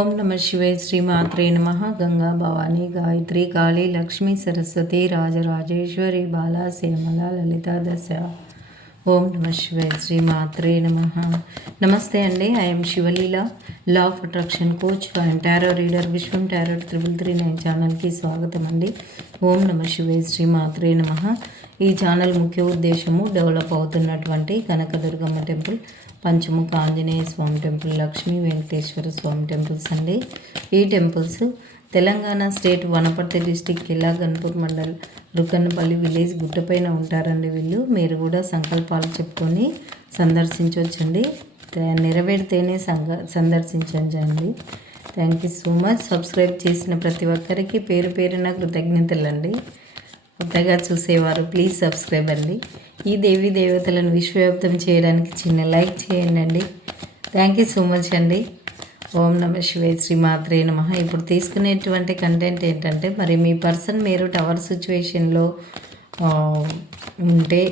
ఓం నమ శివాయ. శ్రీమాత్రే నమ. గంగా భవాని గాయత్రి కాళీ లక్ష్మీ సరస్వతి రాజరాజేశ్వరి బాలా శ్యామల లలిత దశ. ఓం నమ శివాయ. శ్రీమాత్రే నమ. నమస్తే అండి. I'm Sivaleela, law of attraction coach and tarot reader. Viswam tarot 3339 ఛానల్కి స్వాగతం అండి. ఓం నమ శివాయ. శ్రీమాత్రే నమ. ఈ ఛానల్ ముఖ్య ఉద్దేశము డెవలప్ అవుతున్నటువంటి Kanakadurgamma temple, Panchamukha Anjaneya Swamy temple, Lakshmi Venkateswara Swamy temples అండి. ఈ temples Telangana state Wanaparthy district Khila Ghanpur mandal Rukannapalli village గుట్టపైన ఉంటారండి వీళ్ళు. మీరు కూడా సంకల్పాలు చెప్పుకొని సందర్శించవచ్చండి. నెరవేరితేనే సందర్శించండి. Thank you so much. Subscribe చేసిన ప్రతి ఒక్కరికి పేరు పేరున కృతజ్ఞతలండి. కొత్తగా చూసేవారు ప్లీజ్ సబ్స్క్రైబ్ అండి. ఈ దేవీ దేవతలను విశ్వవ్యాప్తం చేయడానికి చిన్న లైక్ చేయండి. థ్యాంక్ యూ సో మచ్ అండి. ఓం నమ శివాయ. శ్రీమాత్రే నమ. ఇప్పుడు తీసుకునేటువంటి కంటెంట్ ఏంటంటే, మరి మీ పర్సన్ మీరు టవర్ సిచ్యువేషన్లో ఉంటే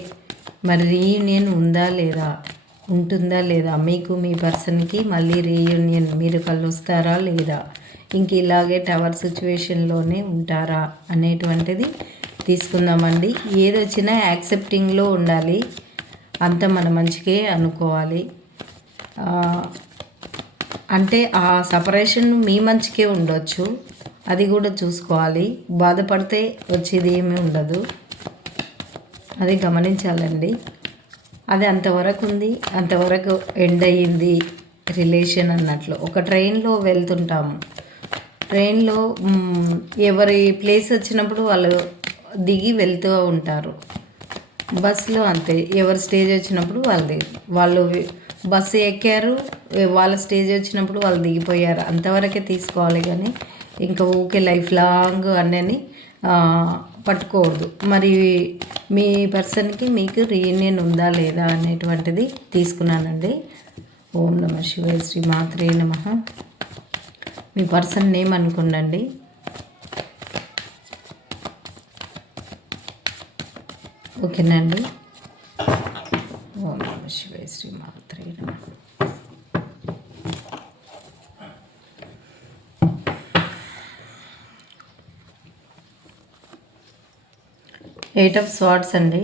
మరి రీయూనియన్ ఉంటుందా లేదా, మీకు మీ పర్సన్కి మళ్ళీ రీయూనియన్ మీరు కలుస్తారా లేదా, ఇంక ఇలాగే టవర్ సిచ్యువేషన్లోనే ఉంటారా అనేటువంటిది తీసుకుందామండి. ఏదొచ్చినా యాక్సెప్టింగ్లో ఉండాలి. అంత మన మంచికే అనుకోవాలి. అంటే ఆ సపరేషన్ మీ మంచికే ఉండొచ్చు, అది కూడా చూసుకోవాలి. బాధపడితే వచ్చేది ఏమీ ఉండదు, అది గమనించాలండి. అది అంతవరకు ఉంది, అంతవరకు ఎండ్ అయ్యింది రిలేషన్ అన్నట్లు. ఒక ట్రైన్లో వెళ్తుంటాము, ట్రైన్లో ఎవరి ప్లేస్ వచ్చినప్పుడు వాళ్ళు దిగి వెళ్తూ ఉంటారు. బస్సులో అంతే, ఎవరి స్టేజ్ వచ్చినప్పుడు వాళ్ళు బస్సు ఎక్కారు, వాళ్ళ స్టేజ్ వచ్చినప్పుడు వాళ్ళు దిగిపోయారు, అంతవరకే తీసుకోవాలి. కానీ ఇంకా ఊకే లైఫ్ లాంగ్ అన్నీ పట్టుకోవద్దు. మరి మీ పర్సన్కి మీకు రీయూనియన్ ఉందా లేదా అనేటువంటిది తీసుకున్నానండి. ఓం నమ శివాయ. శ్రీమాత్రే నమ. మీ పర్సన్ నేమ్ అనుకోండి. ఓకేనండి. ఓం నమ శివాయ. శ్రీమాత్రే నమ. ఎయిట్ ఆఫ్ స్వార్డ్స్ అండి,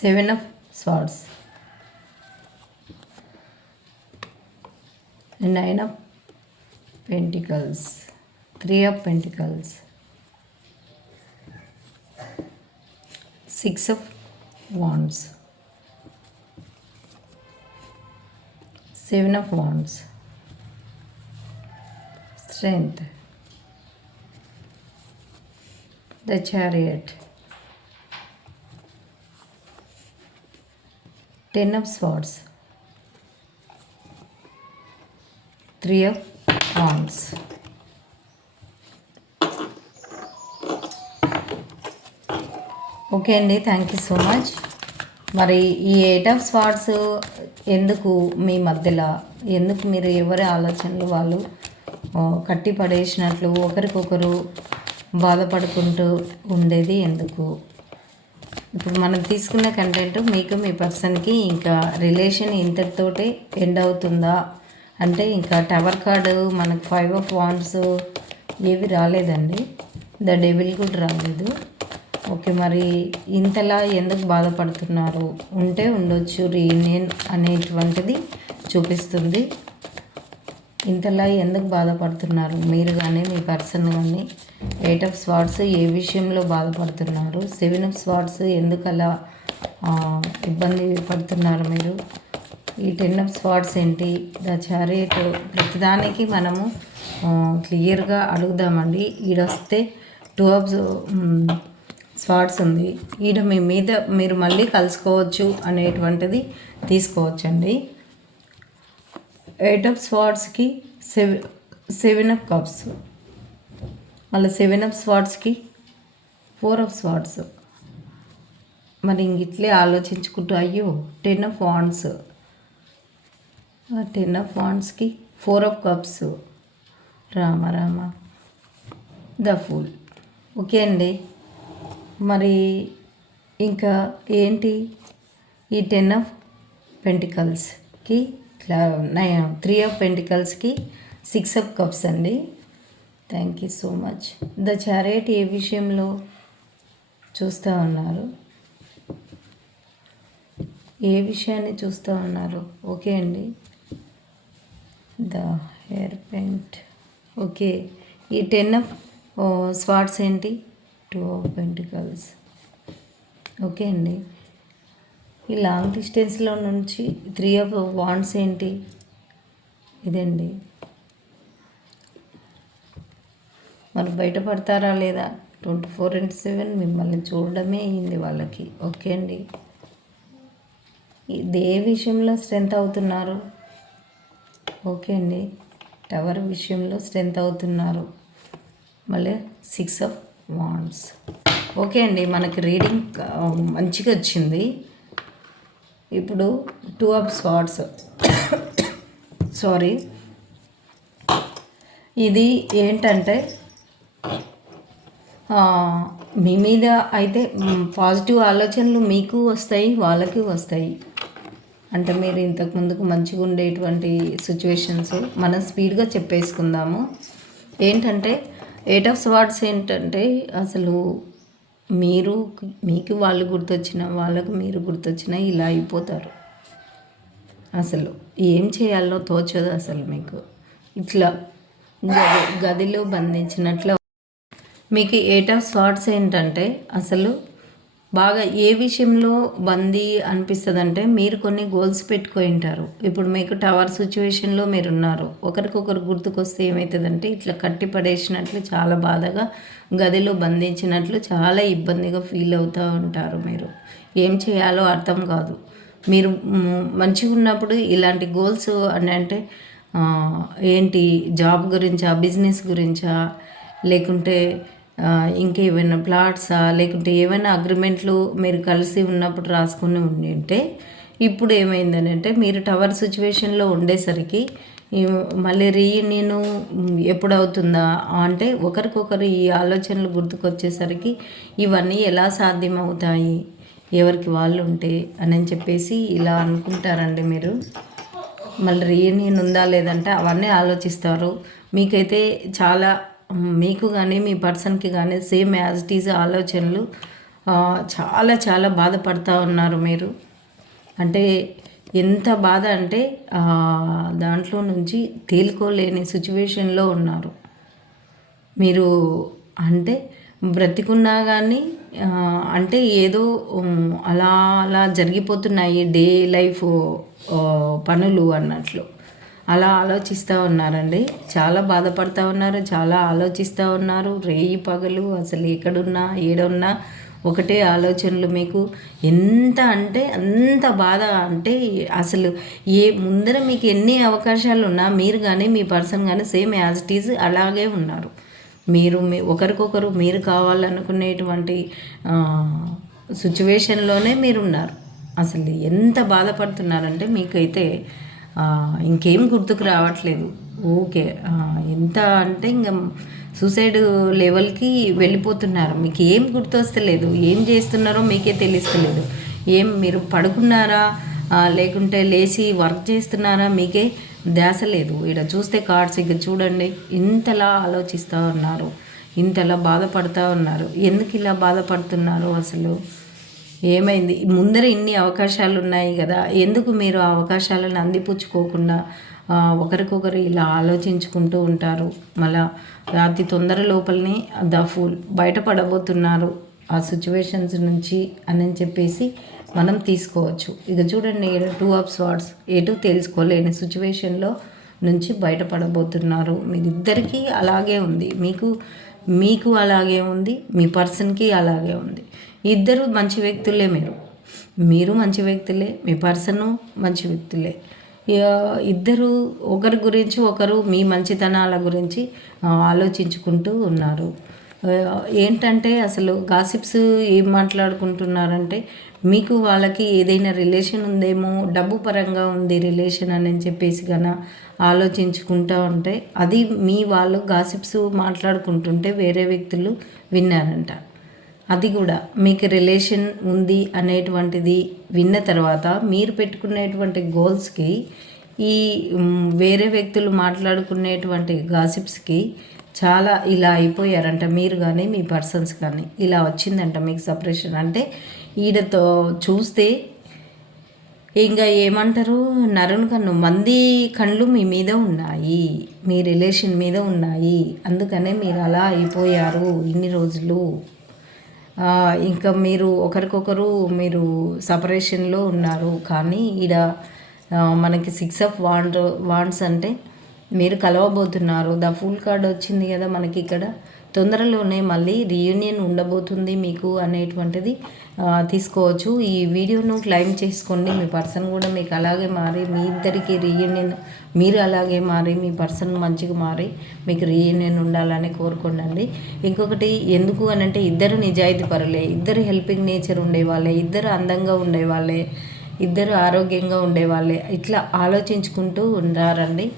7 of swords, 9 of pentacles, 3 of pentacles, 6 of wands, 7 of wands, strength, the chariot, 10 of swords, 3 of wands. Okay అండి, థ్యాంక్ యూ సో మచ్. మరి ఈ 8 ఆఫ్ స్వార్డ్స్ ఎందుకు మీ మధ్యలో, ఎందుకు మీరు ఎవరి ఆలోచనలు వాళ్ళు కట్టి పడేసినట్లు ఒకరికొకరు బాధపడుకుంటూ ఉండేది ఎందుకు? ఇప్పుడు మనం తీసుకున్న కంటెంట్ మీకు మీ పర్సన్కి ఇంకా రిలేషన్ ఇంతటితోటే ఎండ్ అవుతుందా అంటే, ఇంకా టవర్ కార్డు మనకు 5 ఆఫ్ వాండ్స్ ఏవి రాలేదండి, ద డెవిల్ కూడా రాలేదు. ఓకే, మరి ఇంతలా ఎందుకు బాధపడుతున్నారు? ఉంటే ఉండొచ్చు రీయూనియన్ అనేటువంటిది చూపిస్తుంది. ఇంతలా ఎందుకు బాధపడుతున్నారు మీరు కానీ మీ పర్సన్ కానీ? 8 ఆఫ్ స్వార్డ్స్ ఏ విషయంలో బాధపడుతున్నారు? 7 ఆఫ్ స్వార్డ్స్ ఎందుకు అలా ఇబ్బంది పడుతున్నారు మీరు? ఈ 10 ఆఫ్ స్వార్డ్స్ ఏంటి? The chariot. ప్రతిదానికి మనము క్లియర్గా అడుగుదామండి. ఈడొస్తే 2 ఆఫ్ స్వార్డ్స్ ఉంది, ఈడ మీ మీద మీరు మళ్ళీ కలుసుకోవచ్చు అనేటువంటిది తీసుకోవచ్చండి. 8 ఆఫ్ స్వార్డ్స్కి 7 ఆఫ్ కప్స్, మళ్ళీ 7 ఆఫ్ స్వార్డ్స్కి 4 ఆఫ్ స్వార్డ్స్. మరి ఇంగిట్లే ఆలోచించుకుంటూ అయ్యో 10 ఆఫ్ వాండ్స్, 10 ఆఫ్ వాండ్స్కి 4 of cups. Rama Rama, the fool. Okay అండి, మరి ఇంకా ఏంటి? ఈ 10 ఆఫ్ పెంటికల్స్కి ఇట్లా 3 ఆఫ్ పెంటికల్స్కి 6 ఆఫ్ కప్స్ అండి. Thank you so much. The chariot ఏ విషయంలో చూస్తూ ఉన్నారు, ఏ విషయాన్ని చూస్తూ ఉన్నారు? ఓకే అండి. The hair paint. ఓకే, ఈ 10 ఆఫ్ స్వార్డ్స్ ఏంటి? 2 ఆఫ్ పెంటికల్స్. ఓకే అండి. ఈ లాంగ్ డిస్టెన్స్లో నుంచి 3 ఆఫ్ వాండ్స్ ఏంటి? ఇదండి. మరి బయటపడతారా లేదా? 24/7 మిమ్మల్ని చూడడమే అయింది వాళ్ళకి. ఓకే అండి. ఏ విషయంలో స్ట్రెంత్ అవుతున్నారు? ఓకే అండి. టవర్ విషయంలో స్ట్రెంత్ అవుతున్నారు. మళ్ళీ 6 ఆఫ్ వాండ్స్. ఓకే అండి, మనకి రీడింగ్ మంచిగా వచ్చింది. ఇప్పుడు 2 ఆఫ్ స్వార్డ్స్. సారీ, ఇది ఏంటంటే మీ మీద అయితే పాజిటివ్ ఆలోచనలు మీకు వస్తాయి, వాళ్ళకి వస్తాయి. అంటే మీరు ఇంతకు ముందుకు మంచిగా ఉండేటువంటి సిచ్యువేషన్స్ మనం స్పీడ్గా చెప్పేసుకుందాము. ఏంటంటే 8 ఆఫ్ స్వార్డ్స్ ఏంటంటే అసలు మీకు వాళ్ళు గుర్తొచ్చిన, వాళ్ళకు మీరు గుర్తొచ్చిన ఇలా అయిపోతారు. అసలు ఏం చేయాలో తోచదు అసలు మీకు. ఇట్లా గదిలో బంధించినట్లు. మీకు 8 ఆఫ్ స్వార్డ్స్ ఏంటంటే అసలు బాగా ఏ విషయంలో బందీ అనిపిస్తుంది అంటే మీరు కొన్ని గోల్స్ పెట్టుకొని ఉంటారు. ఇప్పుడు మీకు టవర్ సిచ్యువేషన్లో మీరు ఉన్నారు. ఒకరికొకరు గుర్తుకొస్తే ఏమవుతుందంటే ఇట్లా కట్టి పడేసినట్లు, చాలా బాధగా గదిలో బంధించినట్లు, చాలా ఇబ్బందిగా ఫీల్ అవుతూ ఉంటారు. మీరు ఏం చేయాలో అర్థం కాదు. మీరు మంచిగా ఉన్నప్పుడు ఇలాంటి గోల్స్ అంటే ఏంటి, జాబ్ గురించా, బిజినెస్ గురించా, లేకుంటే ఇంకేమైనా ప్లాట్సా, లేకుంటే ఏమైనా అగ్రిమెంట్లు మీరు కలిసి ఉన్నప్పుడు రాసుకొని ఉండి ఉంటే, ఇప్పుడు ఏమైందని అంటే మీరు టవర్ సిచ్యువేషన్లో ఉండేసరికి మళ్ళీ రీయూనియన్ ఎప్పుడు అవుతుందా అంటే ఒకరికొకరు ఈ ఆలోచనలు గుర్తుకొచ్చేసరికి ఇవన్నీ ఎలా సాధ్యమవుతాయి ఎవరికి వాళ్ళు ఉంటే అని చెప్పేసి ఇలా అనుకుంటారండి మీరు. మళ్ళీ రీయూనియన్ ఉందా లేదంటే అవన్నీ ఆలోచిస్తారు. మీకైతే చాలా, మీకు కానీ మీ పర్సన్కి కానీ సేమ్ యాజ్ ఇట్ ఈజ్ ఆలోచనలు. చాలా చాలా బాధపడుతూ ఉన్నారు మీరు. అంటే ఎంత బాధ అంటే దాంట్లో నుంచి తేలుకోలేని సిచ్యువేషన్లో ఉన్నారు మీరు. అంటే బ్రతికున్నా కానీ అంటే ఏదో అలా అలా జరిగిపోతున్నాయి డే లైఫ్ పనులు అన్నట్లు అలా ఆలోచిస్తూ ఉన్నారండి. చాలా బాధపడుతూ ఉన్నారు, చాలా ఆలోచిస్తూ ఉన్నారు. రేయి పగలు అసలు ఎక్కడున్నా ఏడున్నా ఒకటే ఆలోచనలు. మీకు ఎంత అంటే అంత బాధ అంటే అసలు ముందర మీకు ఎన్ని అవకాశాలు ఉన్నా మీరు కానీ మీ పర్సన్ కానీ సేమ్ యాజ్ ఇట్ ఈజ్ అలాగే ఉన్నారు. మీరు ఒకరికొకరు మీరు కావాలనుకునేటువంటి సిచ్యువేషన్లోనే మీరు ఉన్నారు. అసలు ఎంత బాధపడుతున్నారంటే మీకైతే ఇంకేం గుర్తుకు రావట్లేదు. ఓకే, ఎంత అంటే ఇంకా సూసైడ్ లెవెల్కి వెళ్ళిపోతున్నారు. మీకు ఏం గుర్తొస్తలేదు, ఏం చేస్తున్నారో మీకే తెలుస్తలేదు. మీరు పడుకున్నారా లేకుంటే లేచి వర్క్ చేస్తున్నారా మీకే ధ్యాస లేదు. ఇక్కడ చూస్తే కార్డ్స్ ఇక్కడ చూడండి, ఇంతలా ఆలోచిస్తూ ఉన్నారు, ఇంతలా బాధపడుతూ ఉన్నారు. ఎందుకు ఇలా బాధపడుతున్నారు? అసలు ఏమైంది? ముందర ఇన్ని అవకాశాలు ఉన్నాయి కదా, ఎందుకు మీరు ఆ అవకాశాలను అందిపుచ్చుకోకుండా ఒకరికొకరు ఇలా ఆలోచించుకుంటూ ఉంటారు? మళ్ళా అతి తొందర లోపలనే ద ఫూల్ బయటపడబోతున్నారు ఆ సిచ్యువేషన్స్ నుంచి అని చెప్పేసి మనం తీసుకోవచ్చు. ఇక చూడండి, 2 ఆఫ్ స్వార్డ్స్, ఎటు తెలుసుకోలేని సిచ్యువేషన్లో నుంచి బయటపడబోతున్నారు. మీరిద్దరికీ అలాగే ఉంది, మీకు అలాగే ఉంది, మీ పర్సన్కి అలాగే ఉంది. ఇద్దరు మంచి వ్యక్తులే. మీరు మంచి వ్యక్తులే, మీ పర్సను మంచి వ్యక్తులే. ఇద్దరు ఒకరి గురించి ఒకరు మీ మంచితనాల గురించి ఆలోచించుకుంటూ ఉన్నారు. ఏంటంటే అసలు గాసిప్స్ ఏం మాట్లాడుకుంటున్నారంటే మీకు వాళ్ళకి ఏదైనా రిలేషన్ ఉందేమో, డబ్బు పరంగా ఉంది రిలేషన్ అని చెప్పేసి కన్నా ఆలోచించుకుంటూ ఉంటే అది మీ వాళ్ళు గాసిప్స్ మాట్లాడుకుంటుంటే వేరే వ్యక్తులు విన్నారంట. అది కూడా మీకు రిలేషన్ ఉంది అనేటువంటిది విన్న తర్వాత మీరు పెట్టుకునేటువంటి గోల్స్కి ఈ వేరే వ్యక్తులు మాట్లాడుకునేటువంటి గాసిప్స్కి చాలా ఇలా అయిపోయారంట మీరు కానీ మీ పర్సన్స్ కానీ. ఇలా వచ్చిందంట మీకు సపరేషన్. అంటే ఈడతో చూస్తే ఇంకా ఏమంటారు, నరుని కన్ను మంది కళ్ళు మీ మీద ఉన్నాయి, మీ రిలేషన్ మీద ఉన్నాయి. అందుకనే మీరు అలా అయిపోయారు ఇన్ని రోజులు. ఇంకా మీరు ఒకరికొకరు మీరు సపరేషన్లో ఉన్నారు. కానీ ఈడ మనకి 6 ఆఫ్ వాండ్స్ అంటే మీరు కలవబోతున్నారు. ద ఫుల్ కార్డ్ వచ్చింది కదా మనకి ఇక్కడ. తొందరలోనే మళ్ళీ రీయూనియన్ ఉండబోతుంది మీకు అనేటువంటిది తీసుకోవచ్చు. ఈ వీడియోను క్లైమ్ చేసుకోండి. మీ పర్సన్ కూడా మీకు అలాగే మారి, మీ ఇద్దరికి రీయూనియన్, మీరు అలాగే మారి, మీ పర్సన్ మంచిగా మారి మీకు రీయూనియన్ ఉండాలని కోరుకోండి. ఇంకొకటి ఎందుకు అని అంటే, ఇద్దరు నిజాయితీ పరులే, ఇద్దరు హెల్పింగ్ నేచర్ ఉండేవాళ్ళే, ఇద్దరు అందంగా ఉండేవాళ్ళే, ఇద్దరు ఆరోగ్యంగా ఉండేవాళ్ళే, ఇట్లా ఆలోచించుకుంటూ ఉండారండి.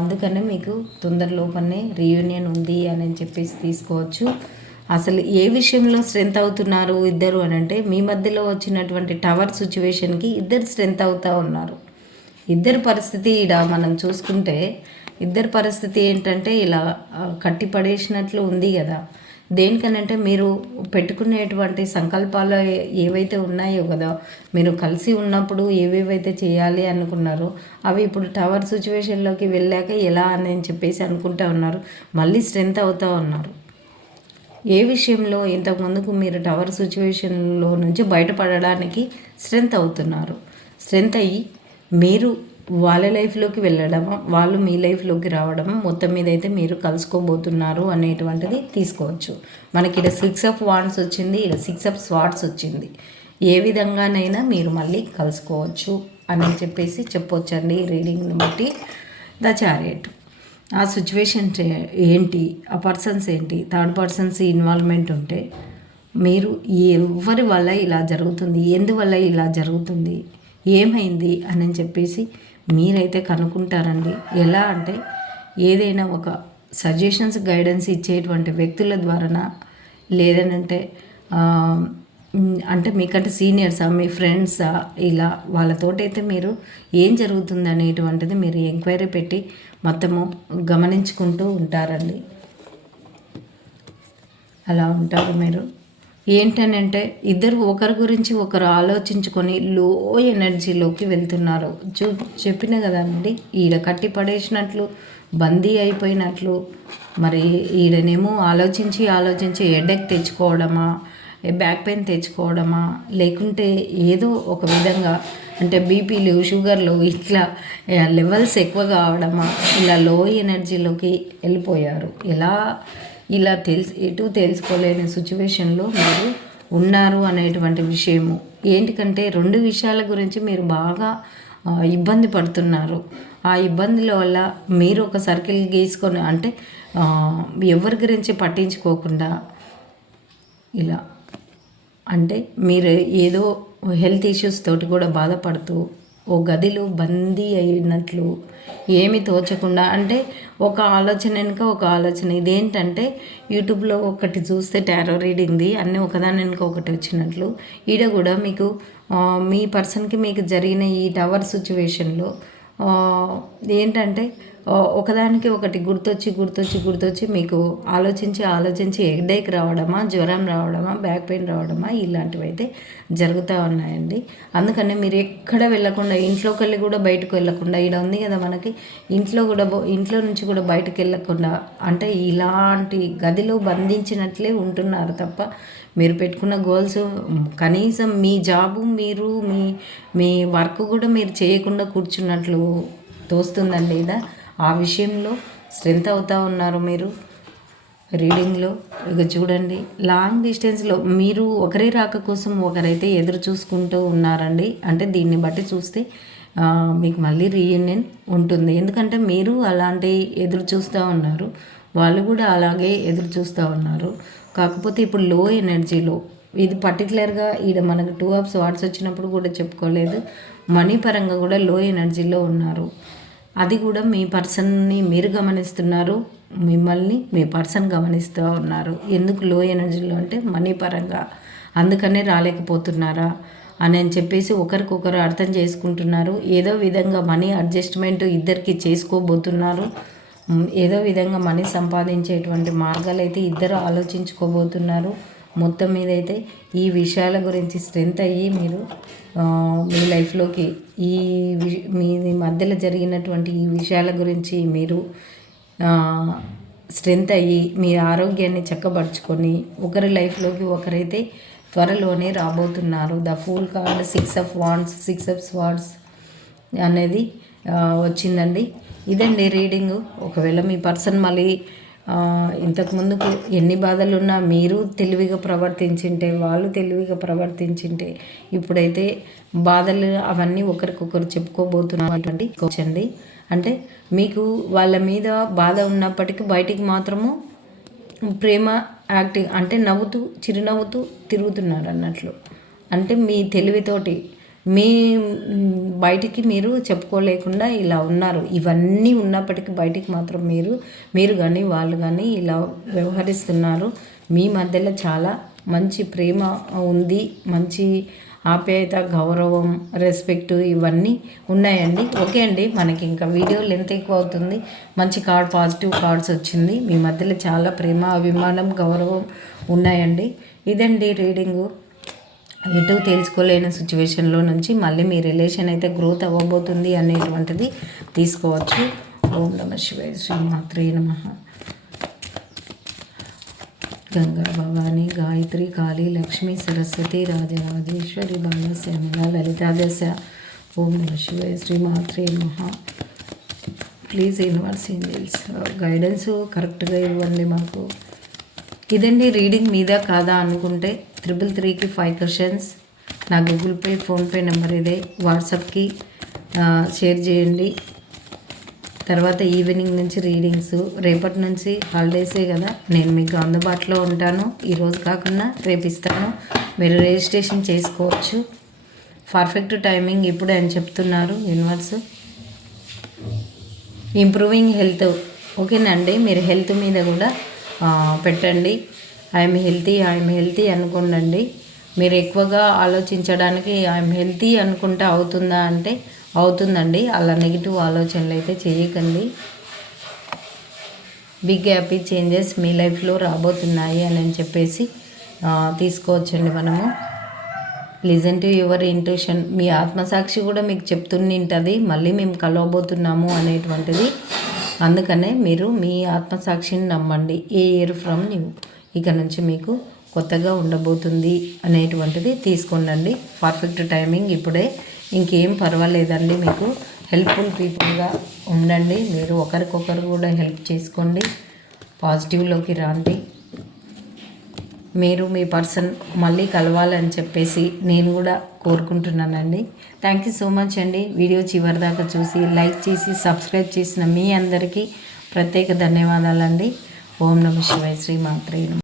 అందుకనే మీకు తొందరలోపనే రీయూనియన్ ఉంది అని చెప్పేసి తీసుకోవచ్చు. అసలు ఏ విషయంలో స్ట్రెంత్ అవుతున్నారు ఇద్దరు అని అంటే, మీ మధ్యలో వచ్చినటువంటి టవర్ సిచ్యువేషన్కి ఇద్దరు స్ట్రెంత్ అవుతూ ఉన్నారు. ఇద్దరు పరిస్థితి ఇలా మనం చూసుకుంటే, ఇద్దరు పరిస్థితి ఏంటంటే ఇలా కట్టి పడేసినట్లు ఉంది కదా. దేనికనంటే మీరు పెట్టుకునేటువంటి సంకల్పాలు ఏవైతే ఉన్నాయో కదా, మీరు కలిసి ఉన్నప్పుడు ఏవేవైతే చేయాలి అనుకున్నారో అవి ఇప్పుడు టవర్ సిచ్యువేషన్లోకి వెళ్ళాక ఎలా అని చెప్పేసి అనుకుంటా ఉన్నారు. మళ్ళీ స్ట్రెంత్ అవుతూ ఉన్నారు. ఏ విషయంలో ఇంతకుముందుకు మీరు టవర్ సిచ్యువేషన్లో నుంచి బయటపడడానికి స్ట్రెంత్ అవుతున్నారు. స్ట్రెంత్ అయ్యి మీరు వాళ్ళ లైఫ్లోకి వెళ్ళడమా, వాళ్ళు మీ లైఫ్లోకి రావడమా, మొత్తం మీద అయితే మీరు కలుసుకోబోతున్నారు అనేటువంటిది తీసుకోవచ్చు. మనకి ఇక్కడ 6 ఆఫ్ వాండ్స్ వచ్చింది, ఇక్కడ 6 ఆఫ్ స్వార్డ్స్ వచ్చింది. ఏ విధంగానైనా మీరు మళ్ళీ కలుసుకోవచ్చు అని చెప్పేసి చెప్పొచ్చండి రీడింగ్ని బట్టి. ద చారియట్, ఆ సిచ్యువేషన్ ఏంటి, ఆ పర్సన్స్ ఏంటి, థర్డ్ పర్సన్స్ ఇన్వాల్వ్మెంట్ ఉంటే మీరు ఎవరి వల్ల ఇలా జరుగుతుంది, ఎందువల్ల ఇలా జరుగుతుంది, ఏమైంది అని చెప్పేసి మీరైతే కనుక్కుంటారండి. ఎలా అంటే, ఏదైనా ఒక సజెషన్స్ గైడెన్స్ ఇచ్చేటువంటి వ్యక్తుల ద్వారా, లేదనంటే అంటే మీకంటే సీనియర్సా, మీ ఫ్రెండ్సా, ఇలా వాళ్ళతోటైతే మీరు ఏం జరుగుతుంది అనేటువంటిది మీరు ఎంక్వైరీ పెట్టి మొత్తము గమనించుకుంటూ ఉంటారండి. అలా ఉంటారు మీరు. ఏంటనంటే ఇద్దరు ఒకరి గురించి ఒకరు ఆలోచించుకొని లో ఎనర్జీలోకి వెళ్తున్నారు. చెప్పిన కదండి, ఈడ కట్టి పడేసినట్లు, బందీ అయిపోయినట్లు. మరి ఈడనేమో ఆలోచించి హెడేక్ తెచ్చుకోవడమా, బ్యాక్ పెయిన్ తెచ్చుకోవడమా, లేకుంటే ఏదో ఒక విధంగా అంటే బీపీలు, షుగర్లు ఇట్లా లెవెల్స్ ఎక్కువ కావడమా, ఇలా లో ఎనర్జీలోకి వెళ్ళిపోయారు. ఇలా ఎటు తెలుసుకోలేని సిచ్యువేషన్లో మీరు ఉన్నారు అనేటువంటి విషయము. ఏంటికంటే 2 విషయాల గురించి మీరు బాగా ఇబ్బంది పడుతున్నారు. ఆ ఇబ్బందుల వల్ల మీరు ఒక సర్కిల్ గీసుకొని, అంటే ఎవరి గురించి పట్టించుకోకుండా ఇలా, అంటే మీరు ఏదో హెల్త్ ఇష్యూస్ తోటి కూడా బాధపడుతూ ఓ గదిలో బందీ అయినట్లు, ఏమి తోచకుండా, అంటే ఒక ఆలోచన వెనుక ఒక ఆలోచన. ఇదేంటంటే యూట్యూబ్లో ఒకటి చూస్తే టారో రీడింగ్ది అన్నీ ఒకదాని వెనుక ఒకటి వచ్చినట్లు, ఈడ కూడా మీకు మీ పర్సన్కి మీకు జరిగిన ఈ టవర్ సిచ్యువేషన్లో ఏంటంటే ఒకదానికి ఒకటి గుర్తొచ్చి మీకు ఆలోచించి హెడేక్ రావడమా, జ్వరం రావడమా, బ్యాక్ పెయిన్ రావడమా, ఇలాంటివి అయితే జరుగుతూ ఉన్నాయండి. అందుకని మీరు ఎక్కడ వెళ్ళకుండా, ఇంట్లోకి వెళ్ళి కూడా బయటకు వెళ్ళకుండా, ఈడ ఉంది కదా మనకి, ఇంట్లో నుంచి కూడా బయటకు వెళ్ళకుండా, అంటే ఇలాంటి గదిలో బంధించినట్లే ఉంటున్నారు తప్ప మీరు పెట్టుకున్న గోల్స్, కనీసం మీ జాబు, మీరు మీ వర్క్ కూడా మీరు చేయకుండా కూర్చున్నట్లు తోస్తుందండి. ఆ విషయంలో స్ట్రెంత్ అవుతూ ఉన్నారు మీరు రీడింగ్లో. ఇక చూడండి, లాంగ్ డిస్టెన్స్లో మీరు ఒకరి రాక కోసం ఒకరైతే ఎదురు చూసుకుంటూ ఉన్నారండి. అంటే దీన్ని బట్టి చూస్తే మీకు మళ్ళీ రీయూనియన్ ఉంటుంది. ఎందుకంటే మీరు అలాంటి ఎదురు చూస్తూ ఉన్నారు, వాళ్ళు కూడా అలాగే ఎదురు చూస్తూ ఉన్నారు. కాకపోతే ఇప్పుడు లో ఎనర్జీలో, ఇది పర్టికులర్గా ఈడ మనకు 2 ఆఫ్ స్వార్డ్స్ వచ్చినప్పుడు కూడా చెప్పుకోలేదు, మనీ పరంగా కూడా లో ఎనర్జీలో ఉన్నారు. అది కూడా మీ పర్సన్ని మీరు గమనిస్తున్నారు, మిమ్మల్ని మీ పర్సన్ గమనిస్తూ ఉన్నారు. ఎందుకు లో ఎనర్జీలో అంటే మనీ పరంగా. అందుకనే రాలేకపోతున్నారా, అని చెప్పేసి ఒకరికొకరు అర్థం చేసుకుంటున్నారు. ఏదో విధంగా మనీ అడ్జస్ట్మెంట్ ఇద్దరికి చేసుకోబోతున్నారు. ఏదో విధంగా మనీ సంపాదించేటువంటి మార్గాలు అయితే ఇద్దరు ఆలోచించుకోబోతున్నారు. మొత్తం మీద అయితే ఈ విషయాల గురించి స్ట్రెంత్ అయ్యి మీరు మీ లైఫ్లోకి మీ మధ్యలో జరిగినటువంటి ఈ విషయాల గురించి మీరు స్ట్రెంత్ అయ్యి మీ ఆరోగ్యాన్ని చక్కబరుచుకొని ఒకరి లైఫ్లోకి ఒకరైతే త్వరలోనే రాబోతున్నారు. The fool card, 6 of Wands, 6 of Swords అనేది వచ్చిందండి. ఇదండి రీడింగు. ఒకవేళ మీ పర్సన్ మళ్ళీ ఇంతకుముందుకు ఎన్ని బాధలున్నా మీరు తెలివిగా ప్రవర్తించింటే, వాళ్ళు తెలివిగా ప్రవర్తించింటే, ఇప్పుడైతే బాధలు అవన్నీ ఒకరికొకరు చెప్పుకోబోతున్నటువంటి కోచండి. అంటే మీకు వాళ్ళ మీద బాధ ఉన్నప్పటికీ బయటికి మాత్రము ప్రేమ యాక్టింగ్, అంటే నవ్వుతూ చిరునవ్వుతూ తిరుగుతున్నారు అన్నట్లు. అంటే మీ తెలివితోటి మీ బయటికి మీరు చెప్పుకోలేకుండా ఇలా ఉన్నారు. ఇవన్నీ ఉన్నప్పటికీ బయటికి మాత్రం మీరు కానీ వాళ్ళు కానీ ఇలా వ్యవహరిస్తున్నారు. మీ మధ్యలో చాలా మంచి ప్రేమ ఉంది, మంచి ఆప్యాయత, గౌరవం, రెస్పెక్ట్ ఇవన్నీ ఉన్నాయండి. ఓకే అండి, మనకి ఇంకా వీడియో లెంత్ ఎక్కువ అవుతుంది. మంచి కార్డ్, పాజిటివ్ కార్డ్స్ వచ్చింది. మీ మధ్యలో చాలా ప్రేమ, అభిమానం, గౌరవం ఉన్నాయండి. ఇదండి రీడింగు. ఎటు తెలుసుకోలేని సిచ్యువేషన్లో నుంచి మళ్ళీ మీ రిలేషన్ అయితే గ్రోత్ అవ్వబోతుంది అనేటువంటిది తీసుకోవచ్చు. ఓం నమః శివాయ. శ్రీమాత్రే నమః. గంగా భవాని, గాయత్రి, కాళీ, లక్ష్మీ, సరస్వతి, రాజరాజేశ్వరి, బాల, శ్యామల, లలితా దశ. ఓం నమః శివాయ. శ్రీమాత్రే నమః. ప్లీజ్ యూనివర్స్ ఏంజెల్స్ గైడెన్స్ కరెక్ట్గా ఇవ్వండి మాకు. ఇదండి రీడింగ్. మీద కాదా అనుకుంటే 333కి 5 క్వశ్చన్స్. నా గూగుల్ పే, ఫోన్పే నెంబర్ ఇదే. వాట్సాప్కి షేర్ చేయండి. తర్వాత ఈవినింగ్ నుంచి రీడింగ్స్. రేపటి నుంచి హాలిడేసే కదా, నేను మీకు అందుబాటులో ఉంటాను. ఈరోజు కాకుండా రేపు ఇస్తాను. మీరు రిజిస్ట్రేషన్ చేసుకోవచ్చు. పర్ఫెక్ట్ టైమింగ్ ఇప్పుడే అని చెప్తున్నారు యూనివర్స్. Improving health. ఓకేనండి, మీరు హెల్త్ మీద కూడా పెట్టండి. ఐఎమ్ హెల్తీ అనుకోండి. మీరు ఎక్కువగా ఆలోచించడానికి ఐఎమ్ హెల్తీ అనుకుంటే అవుతుందా అంటే అవుతుందండి. అలా నెగిటివ్ ఆలోచనలు అయితే చేయకండి. బిగ్ హ్యాపీ చేంజెస్ మీ లైఫ్లో రాబోతున్నాయి అని చెప్పేసి తీసుకోవచ్చండి మనము. Listen to your intuition. మీ ఆత్మసాక్షి కూడా మీకు చెప్తుంటుంది మళ్ళీ మేము కలవబోతున్నాము అనేటువంటిది. అందుకనే మీరు మీ ఆత్మసాక్షిని నమ్మండి. ఏ ఇయర్ ఫ్రమ్ న్యూ, ఇక నుంచి మీకు కొత్తగా ఉండబోతుంది అనేటువంటిది తీసుకోండి. పర్ఫెక్ట్ టైమింగ్ ఇప్పుడే. ఇంకేం పర్వాలేదండి. మీకు హెల్ప్ఫుల్ పీపుల్గా ఉండండి. మీరు ఒకరికొకరు కూడా హెల్ప్ చేసుకోండి. పాజిటివ్లోకి రండి. మీరు మీ పర్సన్ మళ్ళీ కలవాలని చెప్పేసి నేను కూడా కోరుకుంటున్నానండి. థ్యాంక్ యూ సో మచ్ అండి. వీడియో చివరి దాకా చూసి లైక్ చేసి సబ్స్క్రైబ్ చేసిన మీ అందరికీ ప్రత్యేక ధన్యవాదాలండి. ఓం నమః శివాయ. శ్రీమాత్రే నమః.